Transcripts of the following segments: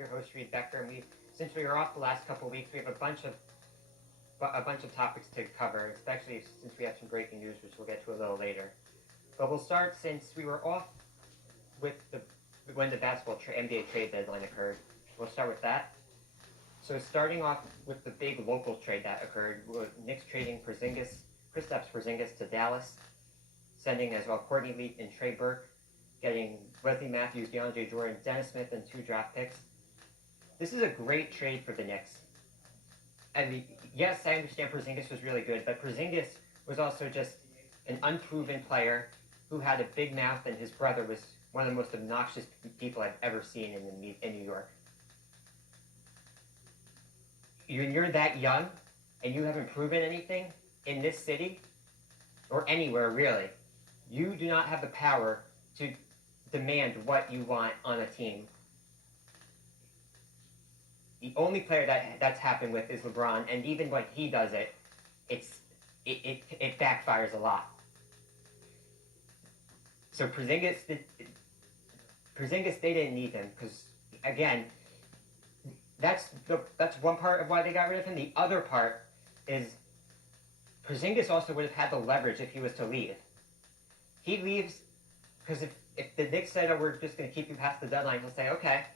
Your host Becker, and since we were off the last couple of weeks, we have a bunch of topics to cover, especially since we have some breaking news, which we'll get to a little later. But we'll start since we were off with when the NBA trade deadline occurred. We'll start with that. So starting off with the big local trade that occurred, Knicks trading Kristaps Porzingis to Dallas, sending as well Courtney Lee and Trey Burke, getting Wesley Matthews, DeAndre Jordan, Dennis Smith, and 2 draft picks. This is a great trade for the Knicks. I mean, yes, I understand Porzingis was really good, but Porzingis was also just an unproven player who had a big mouth, and his brother was one of the most obnoxious people I've ever seen in New York. When you're that young and you haven't proven anything in this city, or anywhere really, you do not have the power to demand what you want on a team. The only player that's happened with is LeBron, and even when he does it, it backfires a lot. So Porzingis, they didn't need him because, again, that's one part of why they got rid of him. The other part is Porzingis also would have had the leverage if he was to leave. He leaves because if the Knicks said, "Oh, we're just going to keep you past the deadline," he'll say, "Okay,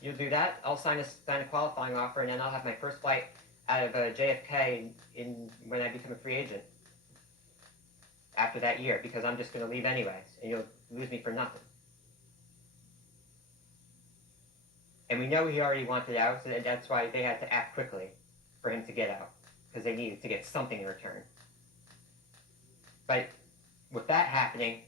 you'll do that. I'll sign a qualifying offer, and then I'll have my first flight out of JFK when I become a free agent after that year, because I'm just going to leave anyways, and you'll lose me for nothing." And we know he already wanted out, so that's why they had to act quickly for him to get out, because they needed to get something in return. But with that happening,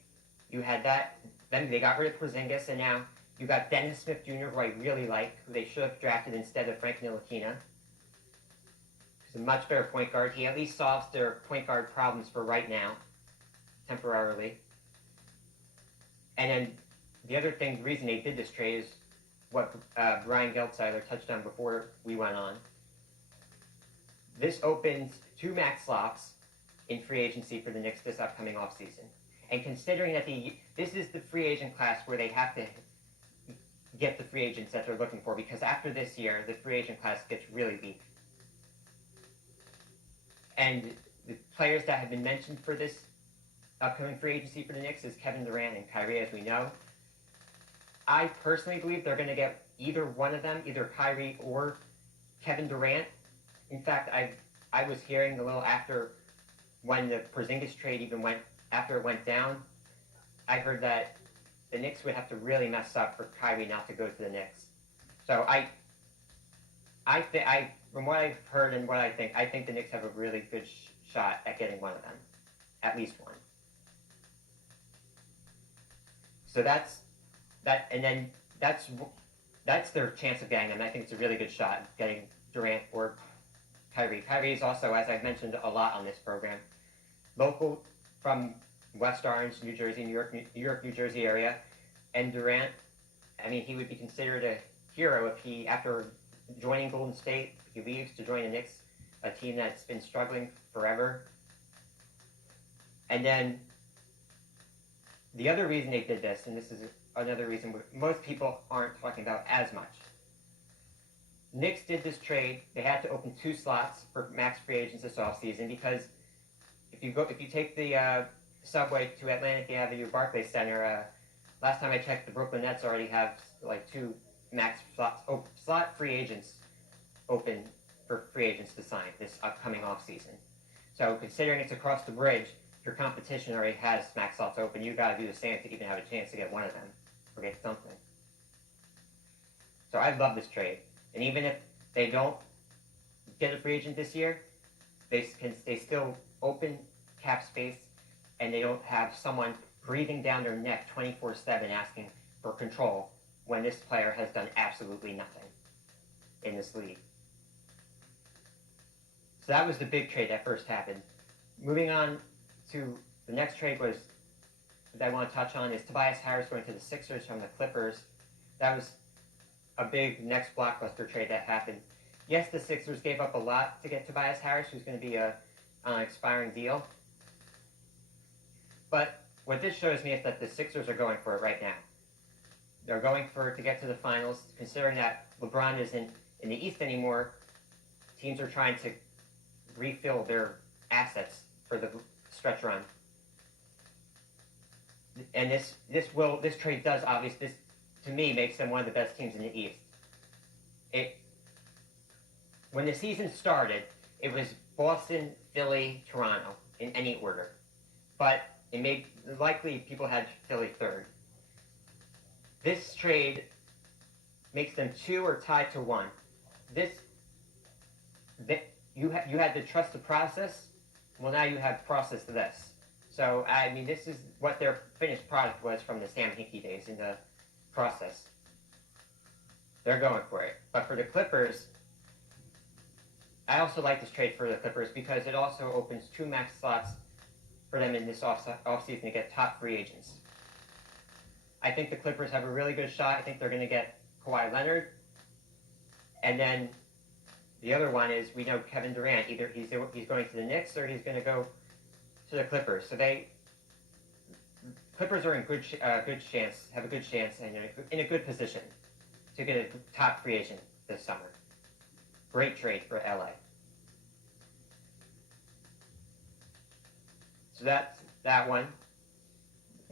you had that. Then they got rid of Porzingis, and now you got Dennis Smith Jr., who I really like, who they should have drafted instead of Frank Ntilikina. He's a much better point guard. He at least solves their point guard problems for right now, temporarily. And then the other thing, the reason they did this trade is what Brian Geltzeiler touched on before we went on. This opens 2 max slots in free agency for the Knicks this upcoming offseason. And considering that this is the free agent class where they have to get the free agents that they're looking for, because after this year, the free agent class gets really weak. And the players that have been mentioned for this upcoming free agency for the Knicks is Kevin Durant and Kyrie, as we know. I personally believe they're going to get either one of them, either Kyrie or Kevin Durant. In fact, I was hearing a little after when the Porzingis trade after it went down, I heard that the Knicks would have to really mess up for Kyrie not to go to the Knicks. So from what I've heard and what I think the Knicks have a really good shot at getting one of them, at least one. So that's their chance of getting them. I think it's a really good shot getting Durant or Kyrie. Kyrie is also, as I've mentioned a lot on this program, local from West Orange, New Jersey, New York, New Jersey area. And Durant, I mean, he would be considered a hero if he, after joining Golden State, he leaves to join the Knicks, a team that's been struggling forever. And then the other reason they did this, and this is another reason most people aren't talking about as much. Knicks did this trade. They had to open 2 slots for max free agents this offseason, because if you take the subway to Atlantic Avenue Barclays Center, last time I checked, the Brooklyn Nets already have like 2 max slot free agents open for free agents to sign this upcoming offseason. So considering it's across the bridge, your competition already has max slots open. You got to do the same to even have a chance to get one of them or get something. So I love this trade, and even if they don't get a free agent this year, they still open cap space, and they don't have someone breathing down their neck 24/7 asking for control when this player has done absolutely nothing in this league. So that was the big trade that first happened. Moving on to the next trade that I want to touch on is Tobias Harris going to the Sixers from the Clippers. That was a big next blockbuster trade that happened. Yes, the Sixers gave up a lot to get Tobias Harris, who's going to be on an expiring deal. But what this shows me is that the Sixers are going for it right now. They're going to get to the finals. Considering that LeBron isn't in the East anymore, teams are trying to refill their assets for the stretch run. And this trade does obviously, this to me makes them one of the best teams in the East. When the season started, it was Boston, Philly, Toronto in any order, but likely people had Philly third. This trade makes them 2 or tied to 1. You had to trust the process. Well, now you have processed this. So, I mean, this is what their finished product was from the Sam Hinkie days in the process. They're going for it. But for the Clippers, I also like this trade for the Clippers because it also opens 2 max slots for them in this offseason to get top free agents. I think the Clippers have a really good shot. I think they're going to get Kawhi Leonard. And then the other one is we know Kevin Durant. Either he's going to the Knicks or he's going to go to the Clippers. So Clippers are in have a good chance, and in a good position to get a top free agent this summer. Great trade for LA. So that's that one.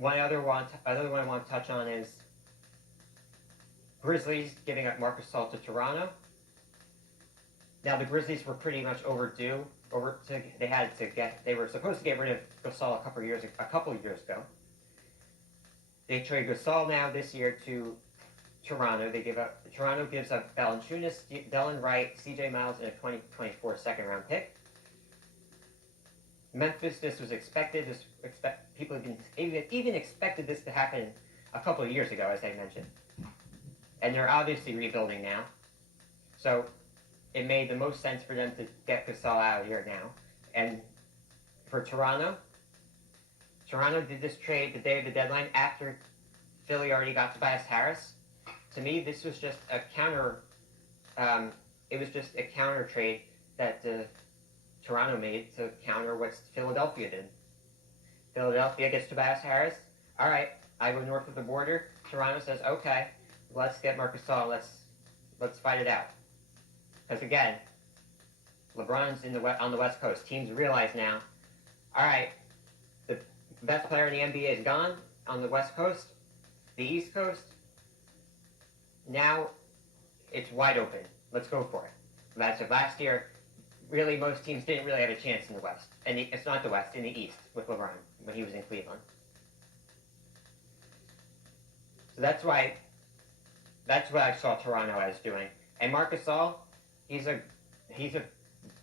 Other one I want to touch on is Grizzlies giving up Marc Gasol to Toronto. Now the Grizzlies were pretty much overdue. They were supposed to get rid of Gasol a couple of years ago. They trade Gasol now this year to Toronto. Toronto gives up Valanciunas, Delon Wright, C.J. Miles, and a 2024 second-round pick. Memphis, this was expected. People have even expected this to happen a couple of years ago, as I mentioned. And they're obviously rebuilding now. So it made the most sense for them to get Gasol out of here now. And for Toronto did this trade the day of the deadline after Philly already got Tobias Harris. To me, this was just a counter. It was just a counter trade that Toronto made to counter what Philadelphia did. Philadelphia gets Tobias Harris. All right, I go north of the border. Toronto says, okay, let's get Marc Gasol. Let's fight it out. Because again, LeBron's on the West Coast. Teams realize now, all right, the best player in the NBA is gone on the West Coast. The East Coast, now it's wide open. Let's go for it. That's it. Last year, really most teams didn't really have a chance in the West. And it's not the West, in the East with LeBron when he was in Cleveland. So that's what I saw Toronto as doing. And Marc Gasol, he's a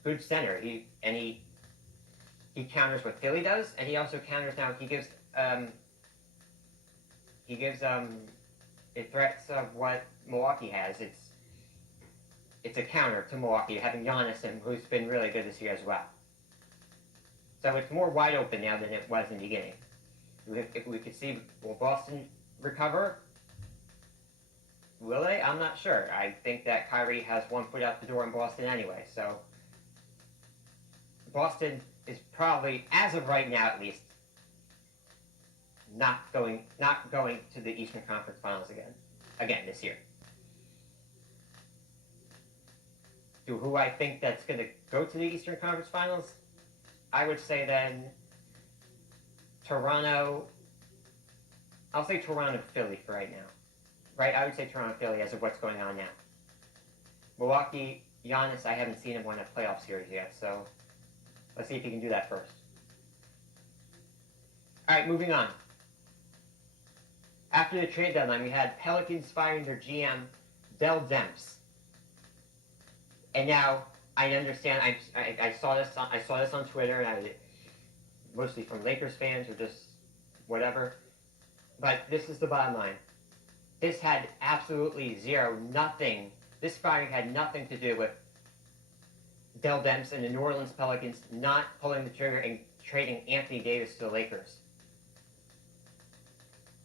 good center. He counters what Philly does, and he also counters now. He gives it threats of what Milwaukee has. It's a counter to Milwaukee, having Giannis, who's been really good this year as well. So it's more wide open now than it was in the beginning. If we could see, will Boston recover? Will they? I'm not sure. I think that Kyrie has one foot out the door in Boston anyway. So Boston is probably, as of right now at least, not going to the Eastern Conference Finals again this year. Who I think that's going to go to the Eastern Conference Finals? I would say then Toronto. I'll say Toronto, Philly for right now. Right? I would say Toronto, Philly as of what's going on now. Milwaukee, Giannis, I haven't seen him win a playoff series yet, so let's see if he can do that first. All right, moving on. After the trade deadline, we had Pelicans firing their GM, Dell Demps. And now I understand. I saw this on Twitter, and mostly from Lakers fans or just whatever. But this is the bottom line. This had absolutely nothing. This firing had nothing to do with Dell Demps and the New Orleans Pelicans not pulling the trigger and trading Anthony Davis to the Lakers.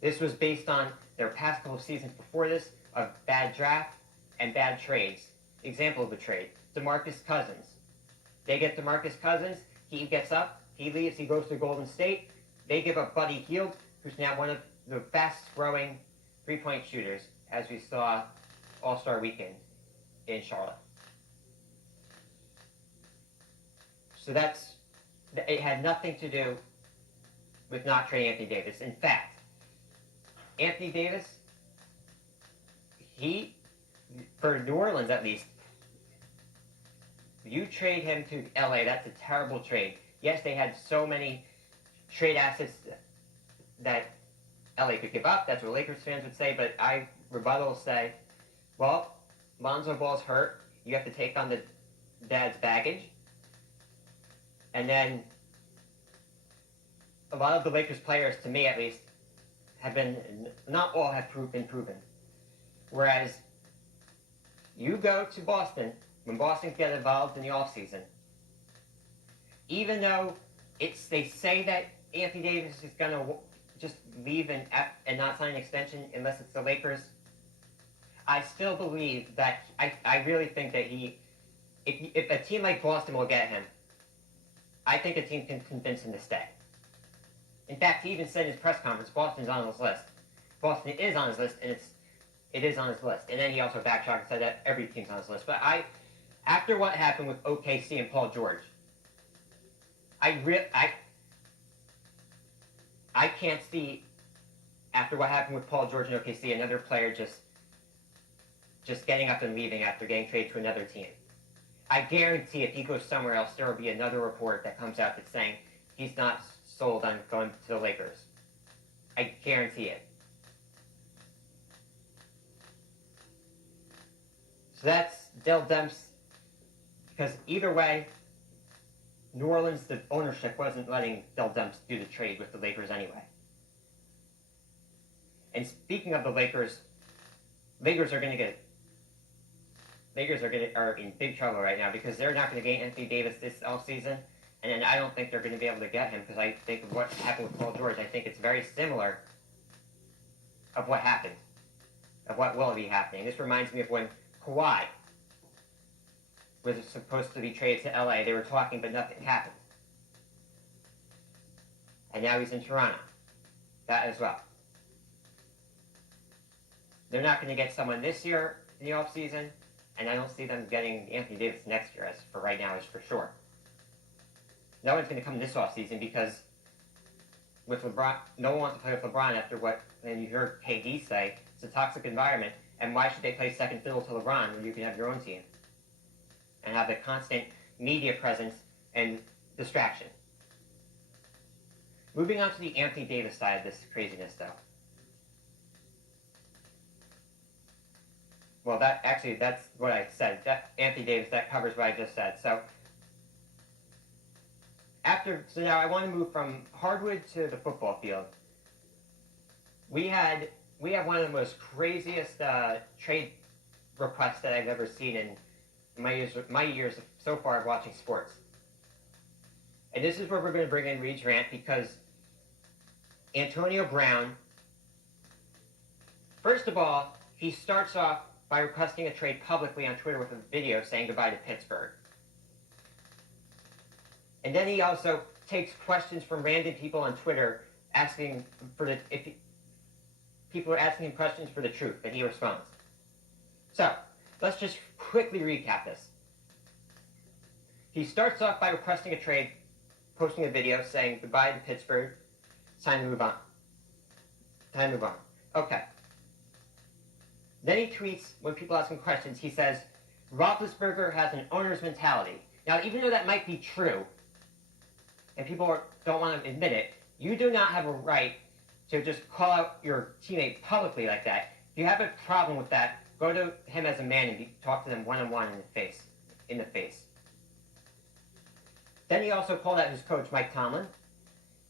This was based on their past couple of seasons before this of bad draft and bad trades. Example of the trade, DeMarcus Cousins. They get DeMarcus Cousins, he gets up, he leaves, he goes to Golden State. They give up Buddy Hield, who's now one of the fastest growing three-point shooters as we saw All-Star Weekend in Charlotte. So it had nothing to do with not trading Anthony Davis. In fact, Anthony Davis, for New Orleans at least, you trade him to LA, that's a terrible trade. Yes, they had so many trade assets that LA could give up. That's what Lakers fans would say, but I rebuttal say, well, Lonzo Ball's hurt. You have to take on the dad's baggage. And then a lot of the Lakers players, to me at least, not all have been proven. Whereas you go to Boston, when Boston get involved in the offseason, even though they say that Anthony Davis is going to just leave and not sign an extension unless it's the Lakers, I still believe that, I really think that if a team like Boston will get him, I think a team can convince him to stay. In fact, he even said in his press conference, Boston's on his list. Boston is on his list, and it is on his list. And then he also backtracked and said that every team's on his list. But after what happened with OKC and Paul George, I can't see, after what happened with Paul George and OKC, another player just getting up and leaving after getting traded to another team. I guarantee if he goes somewhere else, there will be another report that comes out that's saying he's not sold on going to the Lakers. I guarantee it. So that's Dell Demps, because either way, New Orleans, the ownership wasn't letting Dell Demps do the trade with the Lakers anyway. And speaking of the Lakers are in big trouble right now because they're not going to get Anthony Davis this offseason, and then I don't think they're going to be able to get him because I think of what happened with Paul George. I think it's very similar of what happened, of what will be happening. This reminds me of when Kawhi was supposed to be traded to LA. They were talking, but nothing happened. And now he's in Toronto. That as well. They're not going to get someone this year in the offseason, and I don't see them getting Anthony Davis next year, as for right now, is for sure. No one's going to come this offseason because with LeBron, no one wants to play with LeBron after and you heard KD say, it's a toxic environment, and why should they play second fiddle to LeBron when you can have your own team? And have the constant media presence and distraction. Moving on to the Anthony Davis side of this craziness, though. Well, that's what I said. Anthony Davis, that covers what I just said. So now I want to move from hardwood to the football field. We have one of the most craziest trade requests that I've ever seen in my years so far of watching sports. And this is where we're going to bring in Reed's rant, because Antonio Brown, first of all, he starts off by requesting a trade publicly on Twitter with a video saying goodbye to Pittsburgh. And then he also takes questions from random people on Twitter people are asking him questions for the truth, and he responds. So, let's just quickly recap this. He starts off by requesting a trade, posting a video saying goodbye to Pittsburgh. It's time to move on. Time to move on. Okay. Then he tweets, when people ask him questions, he says, Roethlisberger has an owner's mentality. Now, even though that might be true, and people don't want to admit it, you do not have a right to just call out your teammate publicly like that. If you have a problem with that, go to him as a man and talk to them one-on-one in the face. Then he also called out his coach, Mike Tomlin.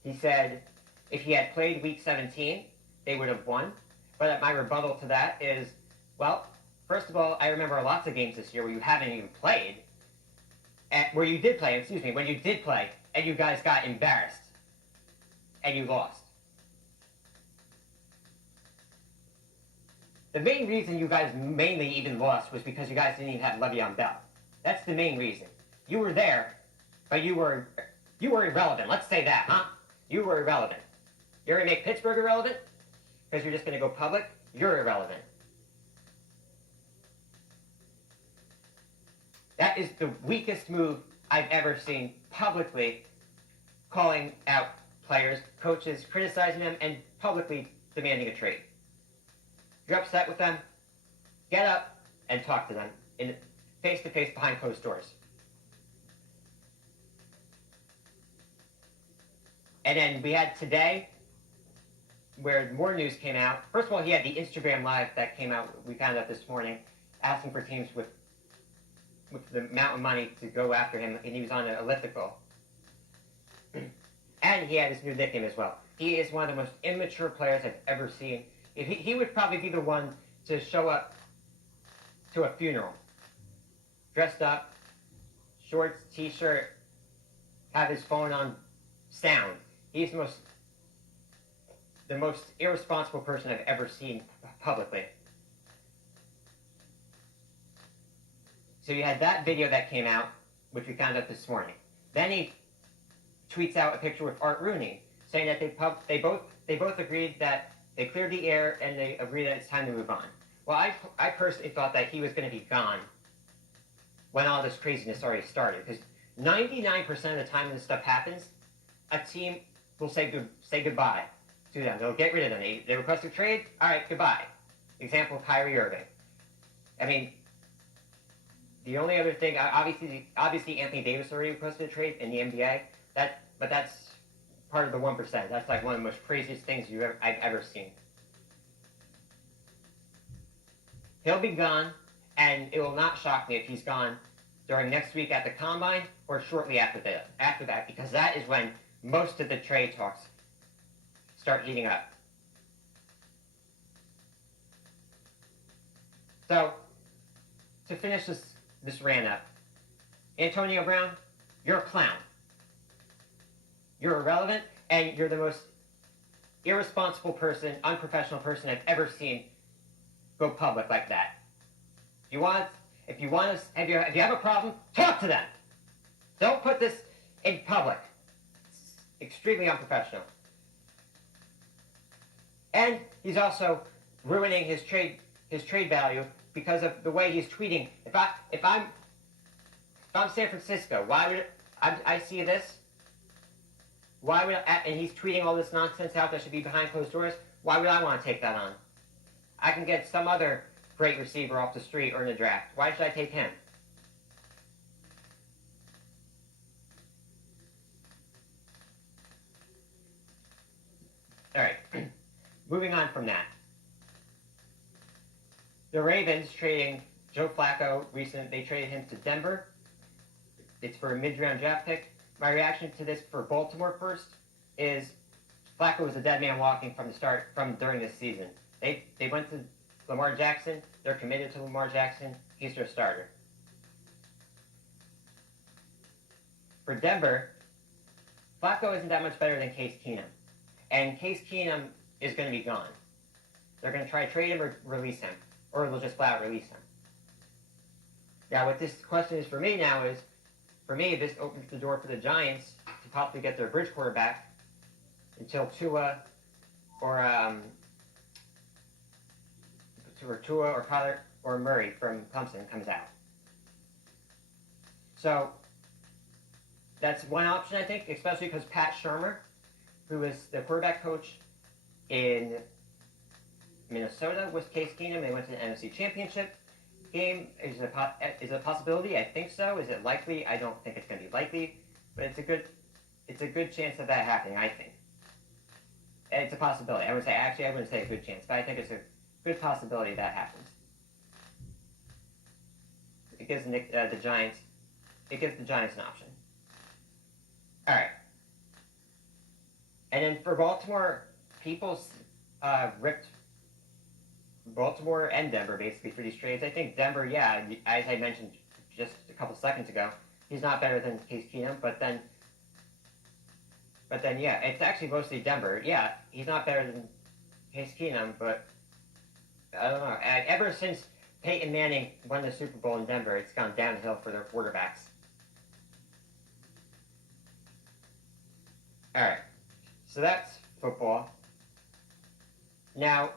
He said if he had played Week 17, they would have won. But my rebuttal to that is, well, first of all, I remember lots of games this year where you haven't even played, when you did play, and you guys got embarrassed, and you lost. The main reason you guys mainly even lost was because you guys didn't even have Le'Veon Bell. That's the main reason. You were there, but you were irrelevant. Let's say that, huh? You were irrelevant. You're going to make Pittsburgh irrelevant? Because you're just going to go public? you're irrelevant. That is the weakest move I've ever seen publicly, calling out players, coaches, criticizing them, and publicly demanding a trade. If you're upset with them, get up and talk to them in face-to-face behind closed doors. And then we had today, where more news came out. First of all, he had the Instagram Live that came out, we found out this morning, asking for teams with the amount of money to go after him, and he was on an elliptical. And he had his new nickname as well. He is one of the most immature players I've ever seen. He would probably be the one to show up to a funeral, dressed up, shorts, t-shirt, have his phone on sound. He's the most irresponsible person I've ever seen publicly. So you had that video that came out, which we found out this morning. Then he tweets out a picture with Art Rooney, saying that they both agreed that they cleared the air and they agreed that it's time to move on. Well, I personally thought that he was going to be gone when all this craziness already started, because 99% of the time when this stuff happens, a team will say goodbye to them. They'll get rid of them. They request a trade. All right, goodbye. Example: Kyrie Irving. I mean, the only other thing, obviously Anthony Davis already requested a trade in the NBA. But that's part of the 1%. That's like one of the most craziest things I've ever seen. He'll be gone, and it will not shock me if he's gone during next week at the Combine or shortly after that, because that is when most of the trade talks start heating up. So, to finish this rant up, Antonio Brown, you're a clown. You're irrelevant, and you're the most irresponsible person, unprofessional person I've ever seen go public like that. If you have a problem, talk to them. Don't put this in public. It's extremely unprofessional. And he's also ruining his trade value because of the way he's tweeting. If I'm San Francisco, why would I see this? Why would and he's tweeting all this nonsense out that should be behind closed doors? Why would I want to take that on? I can get some other great receiver off the street or in the draft. Why should I take him? All right. Moving on from that. The Ravens trading Joe Flacco they traded him to Denver. It's for a mid-round draft pick. My reaction to this for Baltimore first is Flacco was a dead man walking during this season. They went to Lamar Jackson. They're committed to Lamar Jackson. He's their starter. For Denver, Flacco isn't that much better than Case Keenum. And Case Keenum is going to be gone. They're going to try to trade him or release him. Or they'll just flat out release him. Now, what this question is for me now is, this opens the door for the Giants to possibly get their bridge quarterback until Tua or Kyler or Murray from Clemson comes out. So that's one option, I think, especially because Pat Shurmur, who was the quarterback coach in Minnesota with Case Keenum, they went to the NFC Championship game. Is it a possibility? I think so. Is it likely? I don't think it's going to be likely, but it's a good chance of that happening, I think. It's a possibility. I wouldn't say a good chance, but I think it's a good possibility that happens. It gives the Giants an option. All right. And then for Baltimore, people ripped Baltimore and Denver basically for these trades. I think Denver, yeah, as I mentioned just a couple seconds ago, he's not better than Case Keenum, but then yeah, it's actually mostly Denver. Yeah, he's not better than Case Keenum, but I don't know. Ever since Peyton Manning won the Super Bowl in Denver, it's gone downhill for their quarterbacks. All right, so that's football. Now,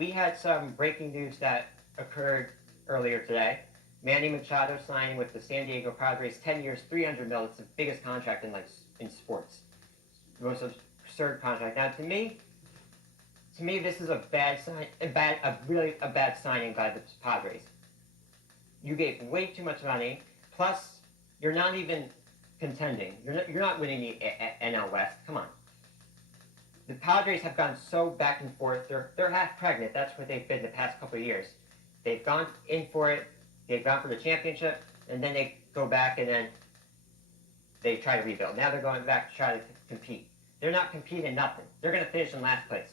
we had some breaking news that occurred earlier today. Manny Machado signing with the San Diego Padres, 10 years, $300 million. It's the biggest contract in sports, the most absurd contract. Now, to me, this is a bad sign, really a bad signing by the Padres. You gave way too much money. Plus, you're not even contending. You're not winning the NL West. Come on. The Padres have gone so back and forth. They're half pregnant. That's what they've been the past couple of years. They've gone in for it. They've gone for the championship, and then they go back and then they try to rebuild. Now they're going back to try to compete. They're not competing in nothing. They're going to finish in last place.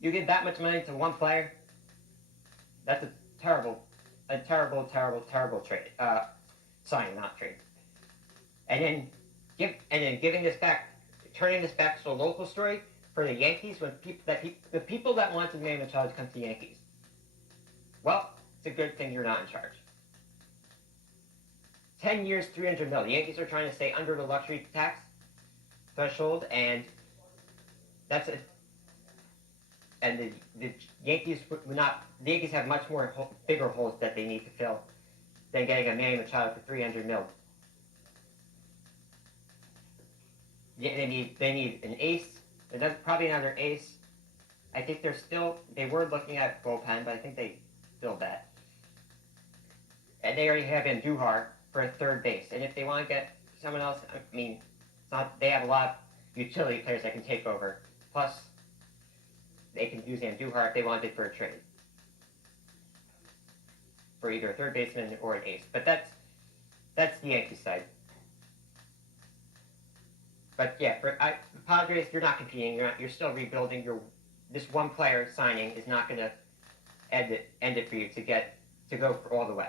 You give that much money to one player, that's a terrible trade. Sign, not trade. And then giving this back, turning this back to a local story for the Yankees, when the people that wanted Manny Machado to come to the Yankees. Well, it's a good thing you're not in charge. 10 years, $300 million. The Yankees are trying to stay under the luxury tax threshold, and that's it. And the Yankees The Yankees have much more bigger holes that they need to fill than getting a Manny Machado for $300 million. Yeah, they need an ace. Probably another ace. I think they were looking at bullpen, but I think they filled that. And they already have Andujar for a third base. And if they want to get someone else, I mean, they have a lot of utility players that can take over. Plus, they can use Andujar if they wanted for a trade. For either a third baseman or an ace. But that's the Yankee side. But yeah, for the Padres, you're not competing. You're still rebuilding. This one player signing is not going to end it for you to go for all the way.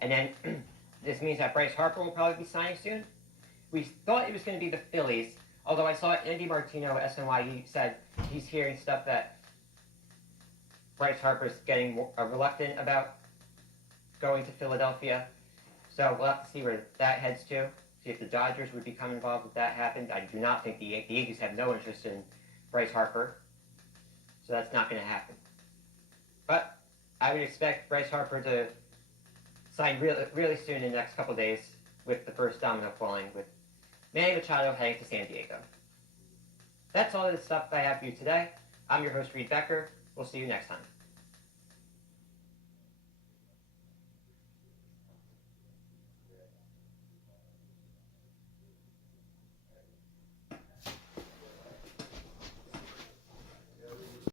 And then this means that Bryce Harper will probably be signing soon. We thought it was going to be the Phillies, although I saw Andy Martino, SNY, he said he's hearing stuff that Bryce Harper's getting more reluctant about going to Philadelphia. So we'll have to see where that heads to. See if the Dodgers would become involved if that happened. I do not think the Yankees have no interest in Bryce Harper. So that's not going to happen. But I would expect Bryce Harper to sign really soon in the next couple days with the first domino falling with Manny Machado heading to San Diego. That's all the stuff I have for you today. I'm your host, Reed Becker. We'll see you next time.